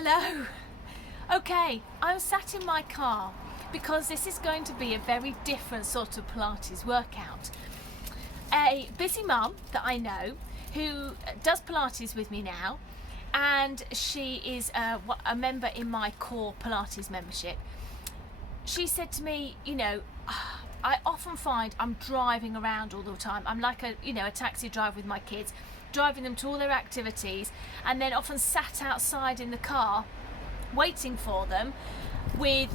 Hello. Okay, I'm sat in my car because this is going to be a very different sort of Pilates workout. A busy mum that I know who does Pilates with me now, and she is a member in my core Pilates membership. She said to me, you know, I often find I'm driving around all the time. I'm like a taxi driver with my kids, driving them to all their activities, and then often sat outside in the car waiting for them with,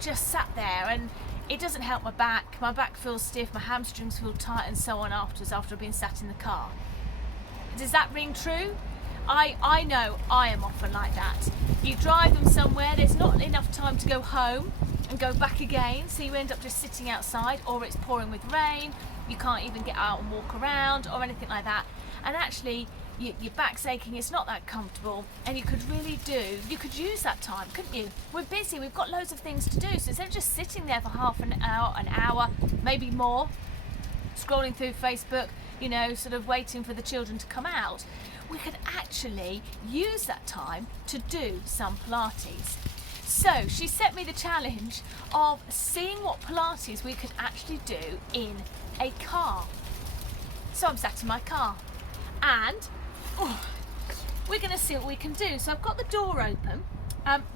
just sat there, and it doesn't help my back. My back feels stiff, my hamstrings feel tight and so on after I've been sat in the car. Does that ring true? I know I am often like that. You drive them somewhere, there's not enough time to go home and go back again, so you end up just sitting outside, or it's pouring with rain, you can't even get out and walk around or anything like that, and actually your back's aching, it's not that comfortable, and you could use that time, couldn't you? We're busy, we've got loads of things to do, so instead of just sitting there for half an hour, maybe more, scrolling through Facebook, sort of waiting for the children to come out, we could actually use that time to do some Pilates. So she set me the challenge of seeing what Pilates we could actually do in a car. So I'm sat in my car and we're going to see what we can do. So I've got the door open.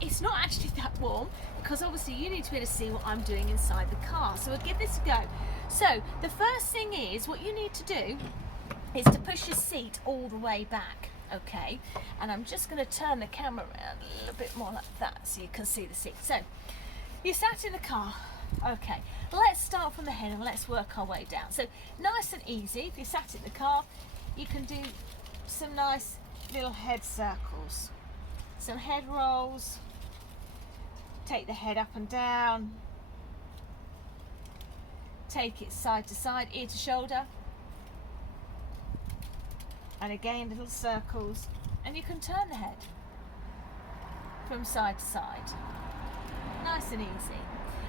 It's not actually that warm because obviously you need to be able to see what I'm doing inside the car. So we'll give this a go. So the first thing is, what you need to do is to push your seat all the way back, okay? And I'm just going to turn the camera around a little bit more like that so you can see the seat. So you sat in the car, okay. Let's start from the head and let's work our way down. So nice and easy. If you sat in the car, you can do some nice little head circles, some head rolls. Take the head up and down. Take it side to side, ear to shoulder. And again, little circles. And you can turn the head from side to side. Nice and easy.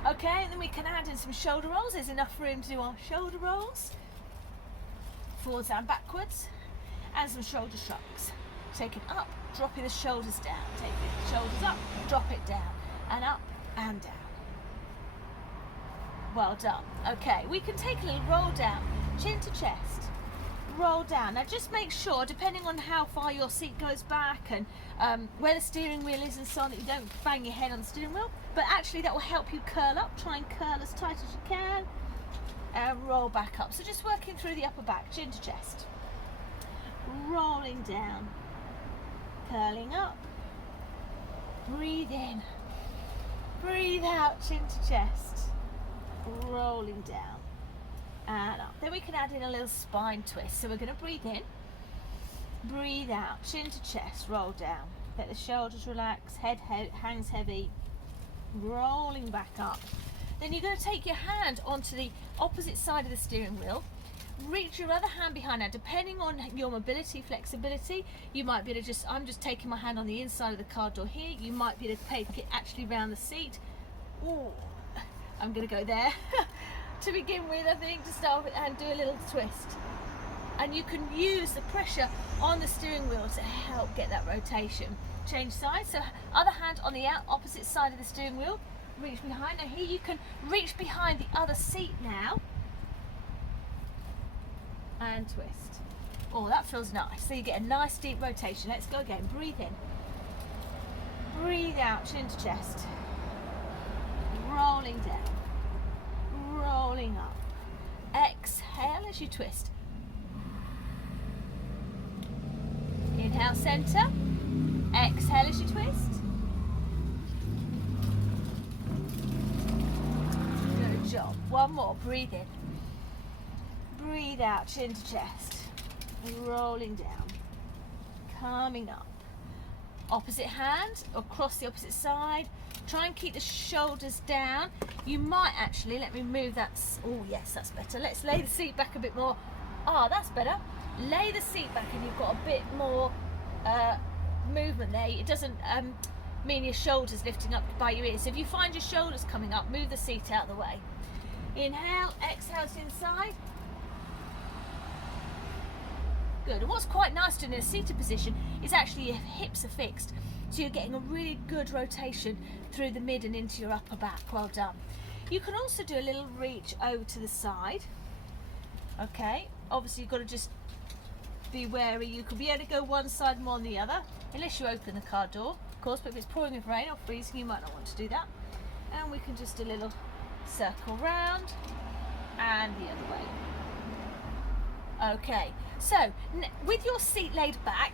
Okay, and then we can add in some shoulder rolls. There's enough room to do our shoulder rolls. Forwards and backwards. And some shoulder shrugs. Take it up, dropping the shoulders down. Take the shoulders up, drop it down. And up and down. Well done. Okay, we can take a little roll down, chin to chest, roll down. Now just make sure, depending on how far your seat goes back and where the steering wheel is and so on, that you don't bang your head on the steering wheel, but actually that will help you curl up. Try and curl as tight as you can and roll back up. So just working through the upper back, chin to chest, rolling down, curling up, breathe in, breathe out, chin to chest, rolling down and up. Then we can add in a little spine twist. So we're going to breathe in, breathe out, chin to chest, roll down, let the shoulders relax, head hangs heavy, rolling back up. Then you're going to take your hand onto the opposite side of the steering wheel, reach your other hand behind. Now depending on your mobility, flexibility, you might be able to I'm just taking my hand on the inside of the car door here, you might be able to take it actually round the seat. Ooh, I'm going to go there to begin with, I think, to start with, and do a little twist. And you can use the pressure on the steering wheel to help get that rotation. Change sides, so other hand on the opposite side of the steering wheel, reach behind. Now here you can reach behind the other seat now and twist. Oh, that feels nice. So you get a nice deep rotation. Let's go again. Breathe in, breathe out, chin to chest, rolling down, rolling up. Exhale as you twist. Inhale, center. Exhale as you twist. Good job. One more. Breathe in, breathe out, chin to chest, rolling down, coming up. Opposite hand, across the opposite side. Try and keep the shoulders down. You might actually, let me move that. Oh yes, that's better. Let's lay the seat back a bit more. Ah, that's better. Lay the seat back and you've got a bit more movement there. It doesn't mean your shoulders lifting up by your ears. So if you find your shoulders coming up, move the seat out of the way. Inhale, exhale to inside. Good. And what's quite nice to do in a seated position is actually your hips are fixed. So you're getting a really good rotation through the mid and into your upper back. Well done. You can also do a little reach over to the side. Okay, obviously you've got to just be wary. You could be able to go one side more than the other, unless you open the car door, of course, but if it's pouring with rain or freezing, you might not want to do that. And we can just do a little circle round and the other way. Okay, so with your seat laid back,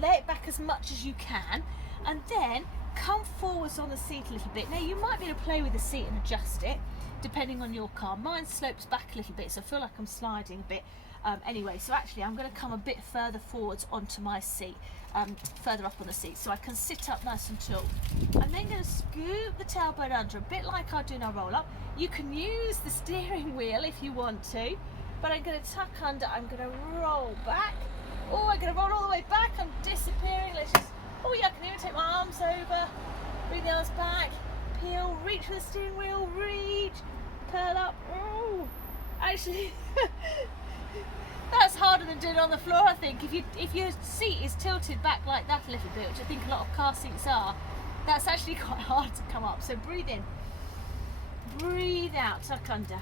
lay it back as much as you can, and then come forwards on the seat a little bit. Now you might be able to play with the seat and adjust it depending on your car. Mine slopes back a little bit, so I feel like I'm sliding a bit. Anyway, so actually I'm going to come a bit further forwards onto my seat, further up on the seat, so I can sit up nice and tall. I'm then going to scoop the tailbone under, a bit like I do in our roll up. You can use the steering wheel if you want to, but I'm going to tuck under, I'm going to roll back. Oh, I'm going to roll all the way back, I'm disappearing. Let's just, oh yeah, I can even take my arms over, bring the arms back, peel, reach for the steering wheel, reach, curl up. Oh, actually, that's harder than doing it on the floor, I think. If your seat is tilted back like that a little bit, which I think a lot of car seats are, that's actually quite hard to come up. So breathe in, breathe out, tuck under.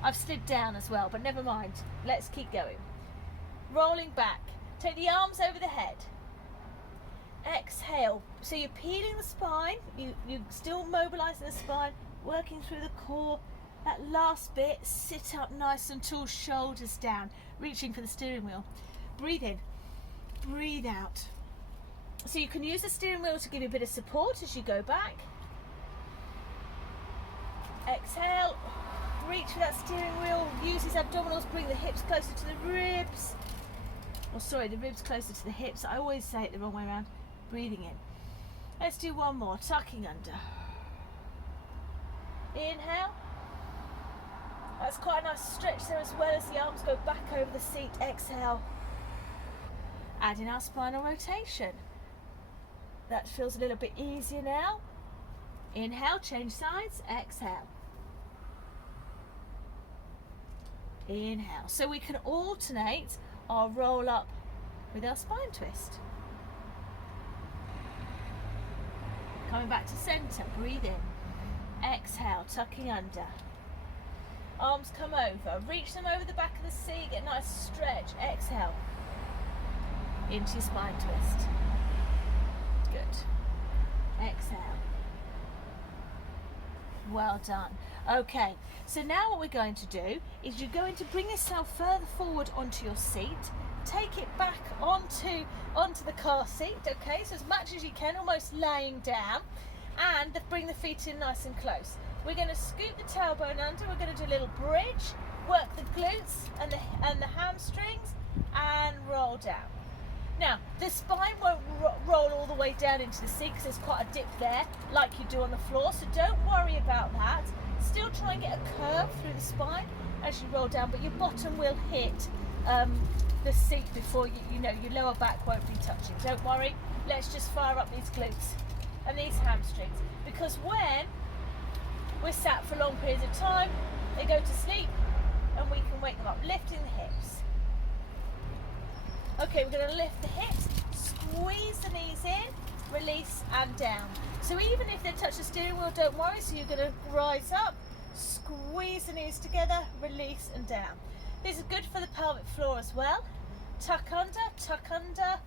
I've slid down as well, but never mind. Let's keep going. Rolling back. Take the arms over the head. Exhale. So you're peeling the spine. You're still mobilising the spine, working through the core. That last bit, sit up nice and tall, shoulders down, reaching for the steering wheel. Breathe in, breathe out. So you can use the steering wheel to give you a bit of support as you go back. Exhale, reach for that steering wheel, use his abdominals, bring the hips closer to the ribs. Oh, sorry, the ribs closer to the hips. I always say it the wrong way around. Breathing in. Let's do one more, tucking under. Inhale. That's quite a nice stretch there as well as the arms go back over the seat. Exhale. Add in our spinal rotation. That feels a little bit easier now. Inhale, change sides. Exhale. Inhale. So we can alternate our roll up with our spine twist. Coming back to center, breathe in. Exhale, tucking under. Arms come over, reach them over the back of the seat, get a nice stretch. Exhale, into your spine twist. Good. Exhale. Well done. Okay, so now what we're going to do is you're going to bring yourself further forward onto your seat, take it back onto the car seat, okay, so as much as you can, almost laying down, and bring the feet in nice and close. We're going to scoop the tailbone under, we're going to do a little bridge, work the glutes and the hamstrings, and roll down. Now, the spine won't roll all the way down into the seat because there's quite a dip there, like you do on the floor, so don't worry about that. Still try and get a curve through the spine as you roll down, but your bottom will hit the seat before you know, your lower back won't be touching. Don't worry, let's just fire up these glutes and these hamstrings, because when we're sat for long periods of time, they go to sleep and we can wake them up, lifting the hips. Okay, we're going to lift the hips, squeeze the knees in, release and down. So even if they touch the steering wheel, don't worry, so you're going to rise up, squeeze the knees together, release and down. This is good for the pelvic floor as well. Tuck under,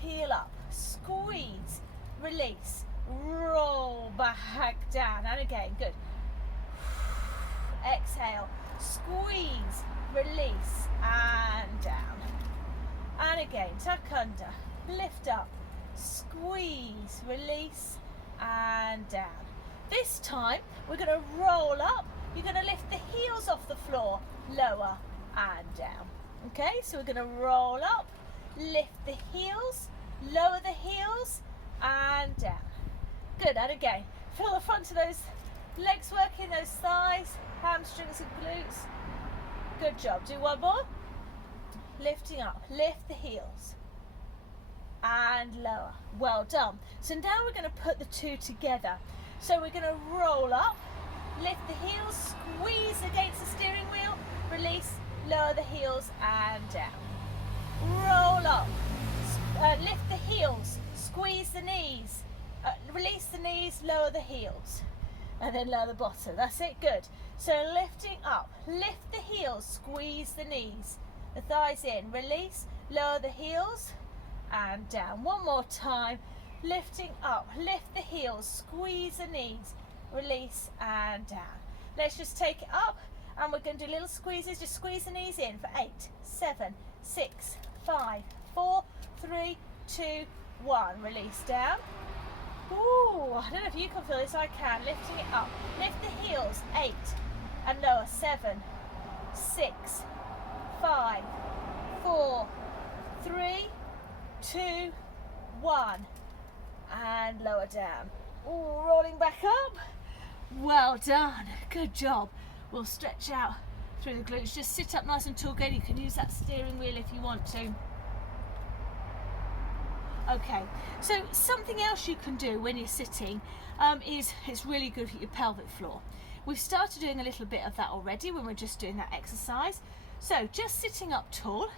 peel up, squeeze, release, roll back down, and again, good. Exhale, squeeze, release and down. And again, tuck under, lift up, squeeze, release and down. This time we're going to roll up, you're going to lift the heels off the floor, lower and down. Okay, so we're going to roll up, lift the heels, lower the heels and down. Good, and again, feel the front of those legs working, those thighs, hamstrings and glutes. Good job, do one more. Lifting up, lift the heels and lower. Well done. So now we're going to put the two together. So we're going to roll up, lift the heels, squeeze against the steering wheel, release, lower the heels and down. Roll up, lift the heels, squeeze the knees, release the knees, lower the heels, and then lower the bottom. That's it, good. So lifting up, lift the heels, squeeze the knees, the thighs in, release, lower the heels, and down. One more time, lifting up, lift the heels, squeeze the knees, release, and down. Let's just take it up, and we're going to do little squeezes. Just squeeze the knees in for 8, 7, 6, 5, 4, 3, 2, 1. Release down. Ooh, I don't know if you can feel this, I can. Lifting it up. Lift the heels, 8, and lower, 7, 6, 5, 4, 3, 2, 1. And lower down. Ooh, rolling back up. Well done. Good job. We'll stretch out through the glutes. Just sit up nice and tall again. You can use that steering wheel if you want to. Okay, so something else you can do when you're sitting is it's really good for your pelvic floor. We've started doing a little bit of that already when we're just doing that exercise. So just sitting up tall,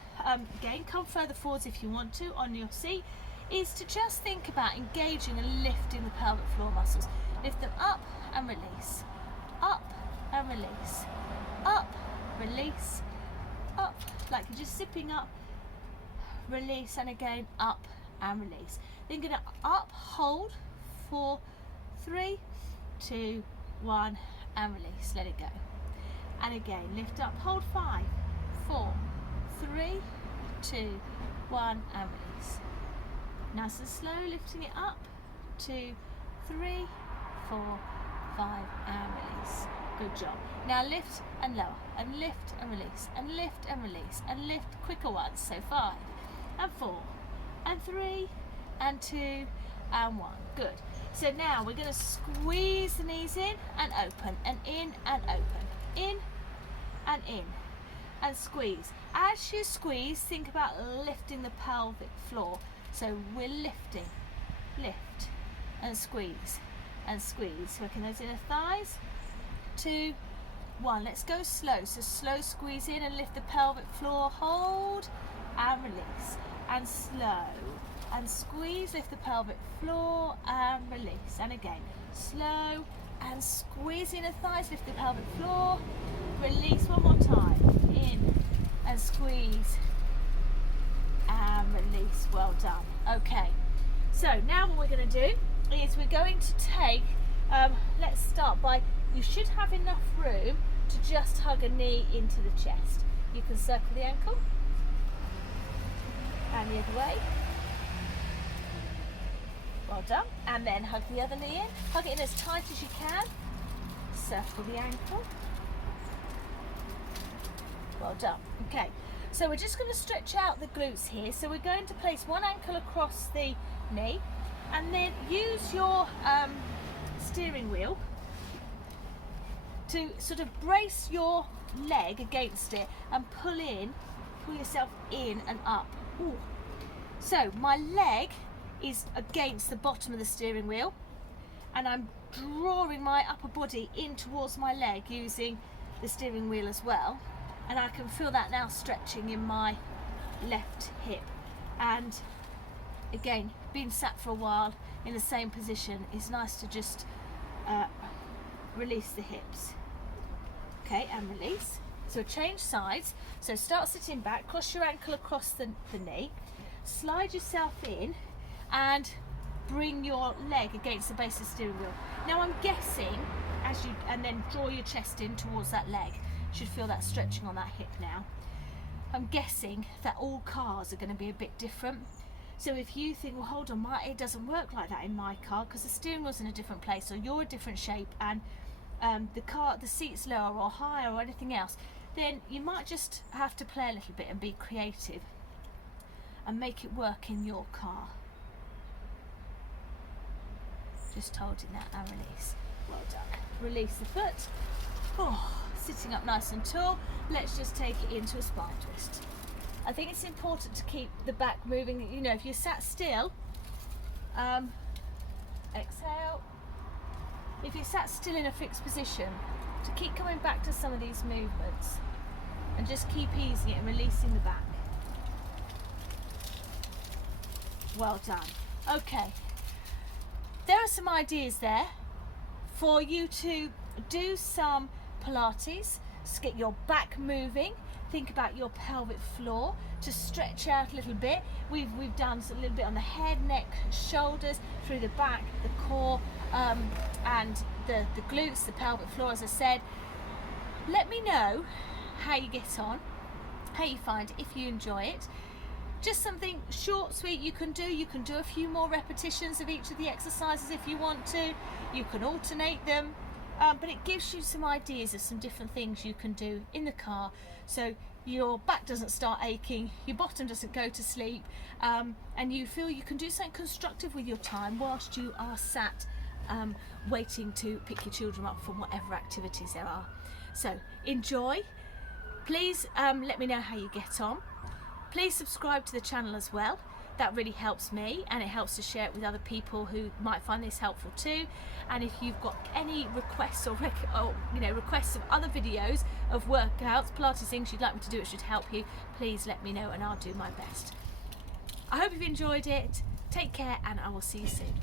again, come further forwards if you want to on your seat, is to just think about engaging and lifting the pelvic floor muscles. Lift them up and release, up and release, up, release, up, like you're just zipping up, release, and again, up and release. Then gonna up, hold, 4, 3, 2, 1, and release, let it go. And again, lift up, hold, 5, 4, 3, 2, 1, and release. Nice and slow, lifting it up, 2, 3, 4, 5, and release. Good job. Now lift and lower, and lift and release, and lift and release, and lift quicker ones. So 5, and 4, and 3, and 2, and 1. Good. So now we're going to squeeze the knees in and open, and in and open, in and in, and squeeze. As you squeeze, think about lifting the pelvic floor. So we're lifting, lift, and squeeze, and squeeze. Working those inner thighs. 2, 1. Let's go slow. So slow squeeze in and lift the pelvic floor. Hold and release. And slow and squeeze, lift the pelvic floor and release. And again, slow and squeeze inner thighs, lift the pelvic floor, release. One more time. In and squeeze and release. Well done. Okay, so now what we're going to do is we're going to take, let's start by, you should have enough room to just hug a knee into the chest. You can circle the ankle and the other way. Well done. And then hug the other knee in. Hug it in as tight as you can. Circle the ankle. Well done. Okay, so we're just going to stretch out the glutes here. So we're going to place one ankle across the knee and then use your steering wheel to sort of brace your leg against it and pull yourself in and up. Ooh. So my leg is against the bottom of the steering wheel and I'm drawing my upper body in towards my leg using the steering wheel as well, and I can feel that now stretching in my left hip. And again, being sat for a while in the same position, it's nice to just release the hips. Okay, and release. So change sides. So start sitting back, cross your ankle across the knee, slide yourself in and bring your leg against the base of the steering wheel. Now I'm guessing and then draw your chest in towards that leg. You should feel that stretching on that hip now. I'm guessing that all cars are going to be a bit different. So if you think, well, hold on, it doesn't work like that in my car because the steering wheel's in a different place or you're a different shape and the seat's lower or higher or anything else, then you might just have to play a little bit and be creative and make it work in your car. Just holding that and release. Well done. Release the foot. Oh, sitting up nice and tall. Let's just take it into a spine twist. I think it's important to keep the back moving. You know, if you're sat still, exhale. If you're sat still in a fixed position, to keep coming back to some of these movements and just keep easing it and releasing the back. Well done. Okay, there are some ideas there for you to do some Pilates, to get your back moving. Think about your pelvic floor to stretch out a little bit. We've done a little bit on the head, neck, shoulders, through the back, the core, and the glutes, the pelvic floor, as I said. Let me know how you get on, how you find it, if you enjoy it. Just something short, sweet you can do. You can do a few more repetitions of each of the exercises if you want to. You can alternate them. But it gives you some ideas of some different things you can do in the car, so your back doesn't start aching, your bottom doesn't go to sleep, and you feel you can do something constructive with your time whilst you are sat waiting to pick your children up from whatever activities there are. So enjoy. Please let me know how you get on. Please subscribe to the channel as well. That really helps me, and it helps to share it with other people who might find this helpful too. And if you've got any requests or requests of other videos of workouts, Pilates things you'd like me to do, it should help you, please let me know and I'll do my best. I hope you've enjoyed it. Take care, and I will see you soon.